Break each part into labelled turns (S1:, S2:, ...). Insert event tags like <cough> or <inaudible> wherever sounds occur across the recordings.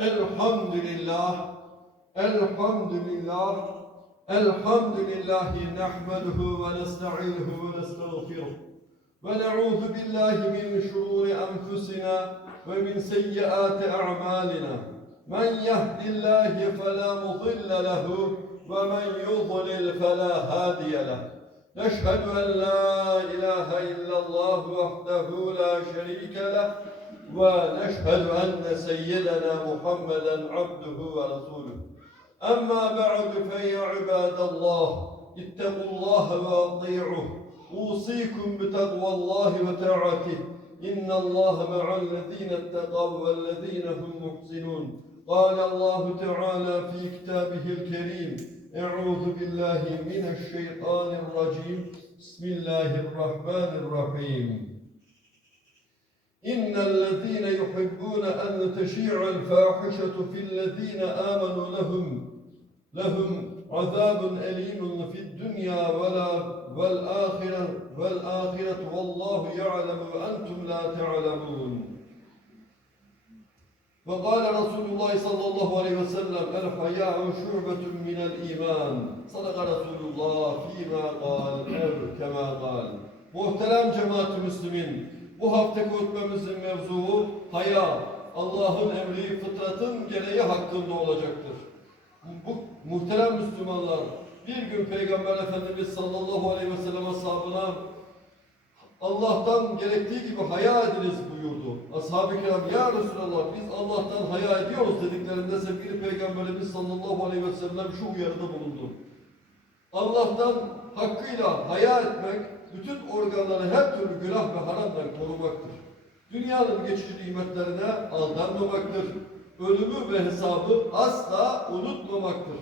S1: Elhamdülillah, elhamdülillah, elhamdülillahi nehmeduhu ve nesta'inuhu ve nestağfiruh. Ve ne'udhu billahi min şururi enfusina ve min seyyiati a'malina. Men yehdillahi fela mudille lehu ve men yudlil fela hadiye lehu. نشهد أن لا إله إلا الله وحده لا شريك ونشهد أن سيدنا محمدا عبده ورسوله. أما بعد فيا عباد الله اتقوا الله وأطيعوه. أوصيكم بتقوى الله وطاعته. إن الله مع الذين اتقوا والذين هم محسنون. قال الله تعالى في كتابه الكريم أعوذ بالله من الشيطان الرجيم. بسم الله الرحمن الرحيم. إن الذين يحبون أن تشيع الفاحشة في الذين آمنوا لهم لهم عذاب أليم في الدنيا ولا والآخرة والآخرة والله يعلم وأنتم لا تعلمون. وقال رسول الله صلى الله عليه وسلم الحياء شعبة من الإيمان. صدق رسول الله فيما قال كما قال. Muhterem cemaat-i Müslümin, bu haftaki hutbemizin mevzuu haya, Allah'ın emri, fıtratın gereği hakkında olacaktır. Bu muhterem Müslümanlar, bir gün Peygamber Efendimiz sallallahu aleyhi ve sellem ashabına Allah'tan gerektiği gibi haya ediniz buyurdu. Ashab-ı kiram ya Resulallah biz Allah'tan haya ediyoruz dediklerinde sevgili Peygamberimiz sallallahu aleyhi ve sellem şu uyarıda bulundu. Allah'tan hakkıyla haya etmek bütün organları her türlü günah ve haramdan korumaktır. Dünyanın geçici nimetlerine aldanmamaktır. Ölümü ve hesabı asla unutmamaktır.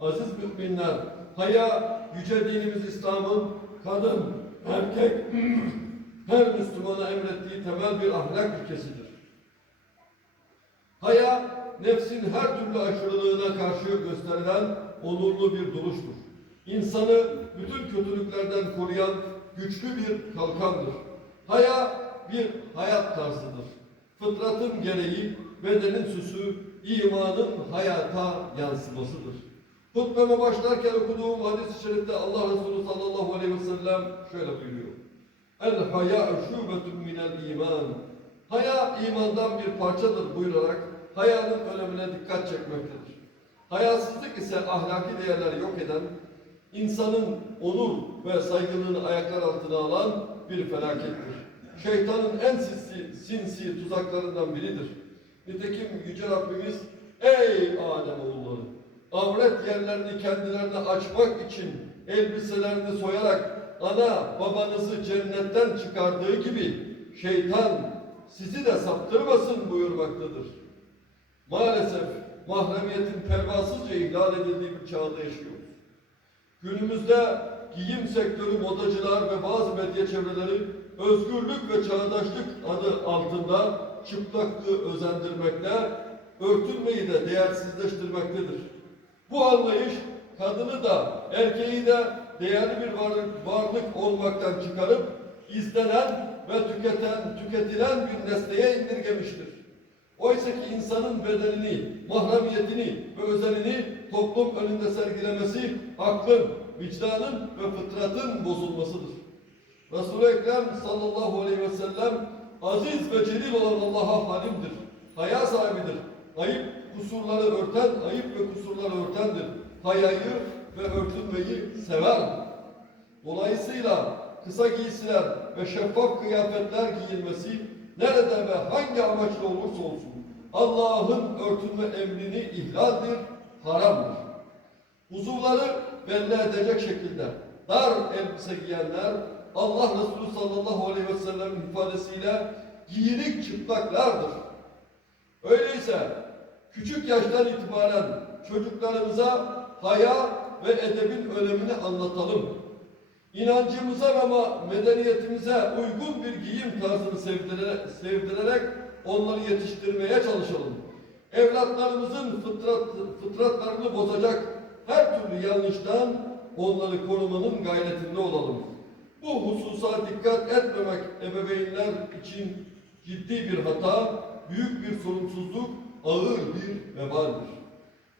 S1: Aziz müminler, haya yüce dinimiz İslam'ın kadın, erkek, <clears throat> her Müslümana emrettiği temel bir ahlak ilkesidir. Haya, nefsin her türlü aşırılığına karşı gösterilen onurlu bir duruştur. İnsanı bütün kötülüklerden koruyan güçlü bir kalkandır. Haya bir hayat tarzıdır. Fıtratın gereği, bedenin süsü, imanın hayata yansımasıdır. Hutbeme başlarken okuduğum hadis-i şerifte Allah Resulü sallallahu aleyhi ve sellem şöyle buyuruyor. El haya şubetun minel iman. Haya imandan bir parçadır buyurarak hayanın önemine dikkat çekmektedir. Hayasızlık ise ahlaki değerleri yok eden, insanın onur ve saygınlığını ayaklar altına alan bir felakettir. Şeytanın en sinsi, sinsi tuzaklarından biridir. Nitekim Yüce Rabbimiz, ey Adem oğulları, avret yerlerini kendilerine açmak için elbiselerini soyarak ana babanızı cennetten çıkardığı gibi şeytan sizi de saptırmasın buyurmaktadır. Maalesef mahremiyetin pervasızca ihlal edildiği bir çağda yaşıyoruz. Günümüzde giyim sektörü modacılar ve bazı medya çevreleri özgürlük ve çağdaşlık adı altında çıplaklığı özendirmekle, örtünmeyi de değersizleştirmektedir. Bu anlayış kadını da erkeği de değerli bir varlık, varlık olmaktan çıkarıp izlenen ve tüketen, tüketilen bir nesneye indirgemiştir. Oysa ki insanın bedenini, mahremiyetini ve özelini toplum önünde sergilemesi aklın, vicdanın ve fıtratın bozulmasıdır. Resul-i Ekrem sallallahu aleyhi ve sellem aziz ve celil olan Allah'a halimdir. Haya sahibidir. Ayıp kusurları örten, ayıp ve kusurları örtendir. Hayayı ve örtünmeyi sever. Dolayısıyla kısa giysiler ve şeffaf kıyafetler giyilmesi nerede ve hangi amaçla olursa olsun Allah'ın örtünme emrini ihlaldir, haramdır. Uzuvları belli edecek şekilde dar elbise giyenler Allah Resulü sallallahu aleyhi ve sellem'in ifadesiyle giyinik çıplaklardır. Öyleyse küçük yaştan itibaren çocuklarımıza haya ve edebin önemini anlatalım. İnancımıza ve medeniyetimize uygun bir giyim tarzını sevdirerek, sevdirerek onları yetiştirmeye çalışalım. Evlatlarımızın fıtrat, fıtratlarını bozacak her türlü yanlıştan onları korumanın gayretinde olalım. Bu hususa dikkat etmemek ebeveynler için ciddi bir hata, büyük bir sorumsuzluk ağır bir vebaldir.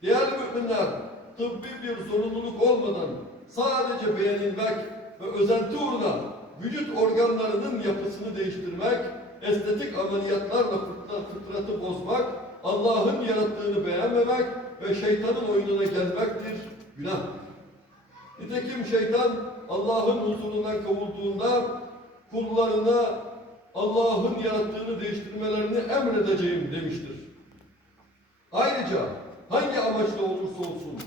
S1: Değerli müminler, tıbbi bir zorunluluk olmadan sadece beğenilmek ve özenti uğruna vücut organlarının yapısını değiştirmek, estetik ameliyatlarla fıtrat- fıtratı bozmak, Allah'ın yarattığını beğenmemek ve şeytanın oyununa gelmektir, günah. Nitekim şeytan Allah'ın huzurundan kovulduğunda kullarına Allah'ın yarattığını değiştirmelerini emredeceğim demiştir. Ayrıca hangi amaçla olursa olsun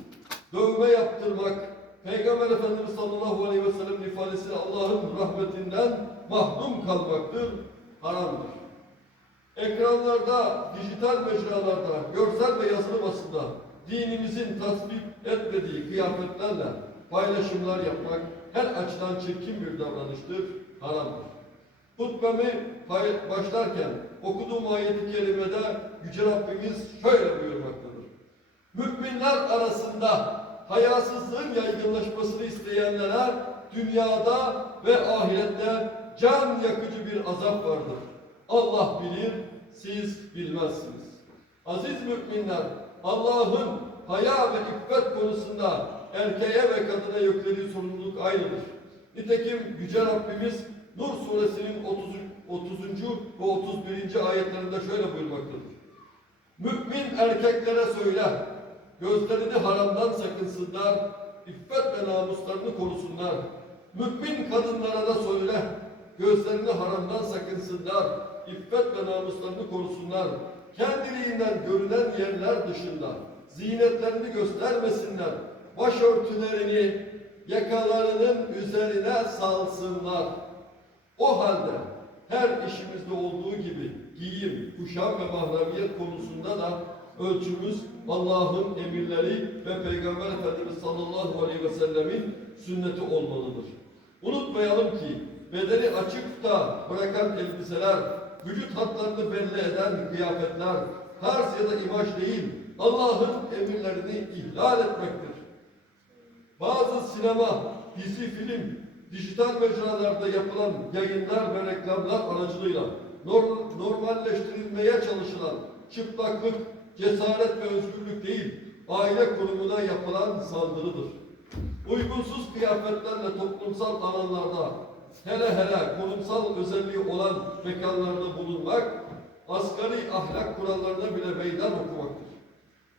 S1: dövme yaptırmak, Peygamber Efendimiz sallallahu aleyhi ve sellem ifadesiyle Allah'ın rahmetinden mahrum kalmaktır, haramdır. Ekranlarda, dijital mecralarda, görsel ve yazılı basında dinimizin tasvip etmediği kıyafetlerle paylaşımlar yapmak her açıdan çirkin bir davranıştır, haramdır. Hutbemi başlarken okuduğum ayet-i kerimede Yüce Rabbimiz şöyle buyurmaktadır. Müminler arasında hayasızlığın yaygınlaşmasını isteyenlere dünyada ve ahirette can yakıcı bir azap vardır. Allah bilir, siz bilmezsiniz. Aziz müminler, Allah'ın haya ve iffet konusunda erkeğe ve kadına yüklediği sorumluluk aynıdır. Nitekim Yüce Rabbimiz Nur suresinin 30. 30. ve 31. ayetlerinde şöyle buyurmaktadır. Mümin erkeklere söyle, gözlerini haramdan sakınsınlar, iffet ve namuslarını korusunlar. Mümin kadınlara da söyle, gözlerini haramdan sakınsınlar, iffet ve namuslarını korusunlar. Kendiliğinden görünen yerler dışında zinetlerini göstermesinler. Başörtülerini yakalarının üzerine salsınlar. O halde her işimizde olduğu gibi giyim, kuşam ve mahremiyet konusunda da ölçümüz Allah'ın emirleri ve Peygamber Efendimiz sallallahu aleyhi ve sellemin sünneti olmalıdır. Unutmayalım ki bedeni açıkta bırakan elbiseler, vücut hatlarını belli eden kıyafetler, tarz ya da imaj değil, Allah'ın emirlerini ihlal etmektir. Bazı sinema, dizi, film, dijital mecralarda yapılan yayınlar ve reklamlar aracılığıyla nor- normalleştirilmeye çalışılan çıplaklık, cesaret ve özgürlük değil, aile kurumuna yapılan saldırıdır. Uygunsuz kıyafetlerle toplumsal alanlarda, hele hele kurumsal özelliği olan mekanlarda bulunmak, asgari ahlak kurallarına bile meydan okumaktır.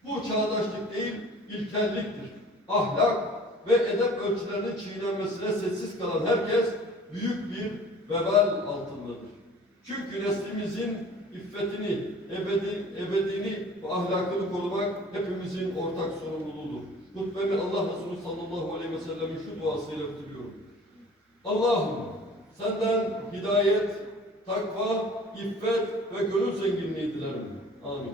S1: Bu çağdaşlık değil, ilkelliktir. Ahlak ve edep ölçülerinin çiğnenmesine sessiz kalan herkes büyük bir vebal altındadır. Çünkü neslimizin iffetini, ebedi, ebedini ve ahlakını korumak hepimizin ortak sorumluluğudur. Hutbemi Allah Resulü sallallahu aleyhi ve sellemin şu duasıyla bitiriyorum. Allah'ım senden hidayet, takva, iffet ve gönül zenginliği dilerim. Amin.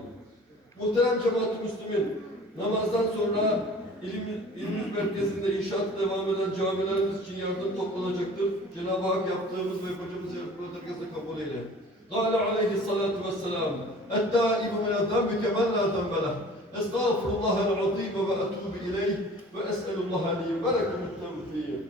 S1: Muhterem cemaat-i Müslümin, namazdan sonra ilim, ilim merkezinde inşaat devam eden camilerimiz için yardım toplanacaktır. Cenab-ı Hak yaptığımız ve yapacağımız yardım herkese kabul eyle. قال عليه الصلاة والسلام التائب من الذنب كمن لا ذنب له استغفر الله العظيم واتوب اليه واسال الله لي ولكم التوفيق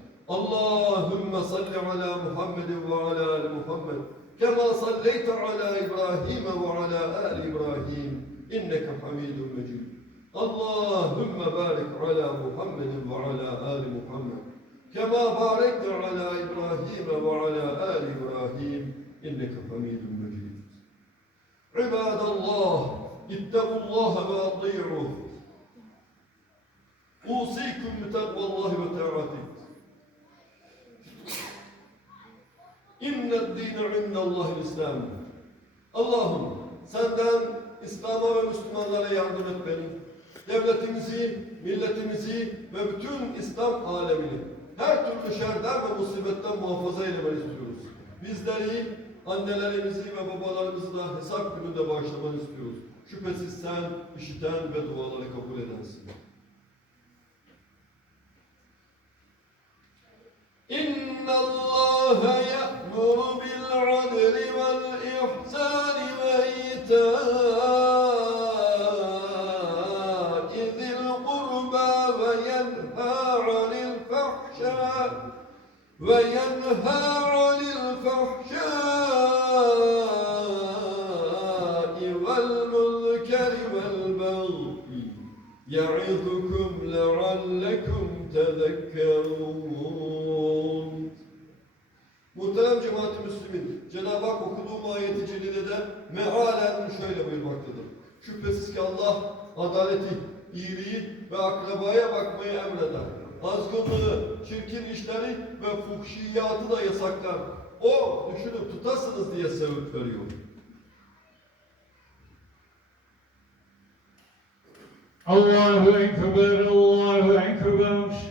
S1: اللهم صل على محمد وعلى ال محمد كما صليت على ابراهيم وعلى ال ابراهيم انك حميد مجيد اللهم بارك على محمد وعلى ال محمد كما باركت على ابراهيم وعلى ال ابراهيم انك حميد مجيد عباد الله اتقوا الله واطيعوه اوصيكم بتقوى الله وطاعته İnne dîne indallâhi İslam. Allah'ım senden İslam'a ve Müslümanlara yardım etmeni, devletimizi, milletimizi ve bütün İslam alemini her türlü şerden ve musibetten muhafaza eylemeni istiyoruz. Bizleri, annelerimizi ve babalarımızı da hesap gününde bağışlamanı istiyoruz. Şüphesiz sen işiten ve duaları kabul edensin. إن الله بالعدل والإحسان وإيتاء ذي القربى وينهى عن الفحشاء وينهى عن الفحشاء والمنكر والبغي يعظكم لعلكم تذكرون. Muhterem cemaat-i Cenab-ı Hak okuduğum ayeti celilede mealen şöyle buyurmaktadır. Şüphesiz ki Allah adaleti, iyiliği ve akrabaya bakmayı emreder. Azgınlığı, çirkin işleri ve fuhşiyatı da yasaklar. O düşünüp tutasınız diye sebep veriyor.
S2: Allahu Ekber, Allahu Ekber.